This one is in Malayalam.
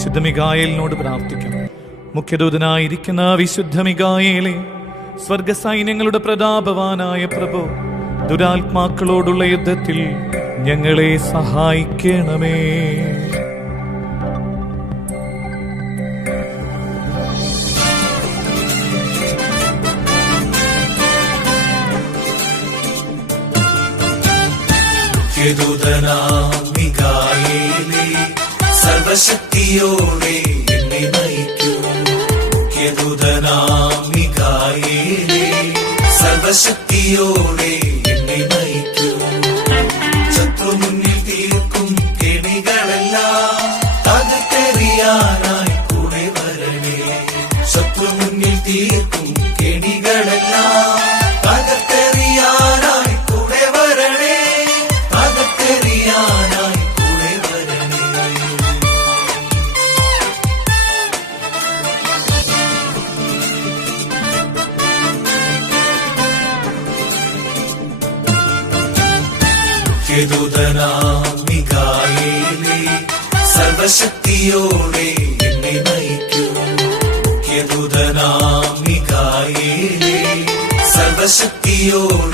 വിശുദ്ധ മിഖായേലിനോട് പ്രാർത്ഥിക്കണം. മുഖ്യദൂതനായിരിക്കുന്ന വിശുദ്ധ മിഖായേലേ, സ്വർഗസൈന്യങ്ങളുടെ പ്രതാപവാനായ പ്രഭു, ദുരാത്മാക്കളോടുള്ള യുദ്ധത്തിൽ ഞങ്ങളെ സഹായിക്കണമേ. മുഖ്യദൂതനാം മിഖായേലേ, സർവശക്തിയോടെ എന്നെ നയിക്കൂ. മുഖ്യദൂതനാം മിഖായേലേ, സർവശക്തിയോടെ എന്നെ നയിക്കൂ. ശത്രു മുന്നിൽ തീർക്കും കെണികളെല്ലാം തകർത്തെറിയാനായി കൂടെ വരണേ. ശത്രു മുന്നിൽ തീർക്കും കെണികളെല്ലാം തകർത്തെറിയാനായി കൂടെ വരണേ. തകർത്തെറിയാനായി കൂടെ വരണേ. മുഖ്യദൂതനാം മിഖായേലേ, സർവശക്തിയോടെ എന്നെ നയിക്കൂ. മുഖ്യദൂതനാം മിഖായേലേ, സർവശക്തിയോടെ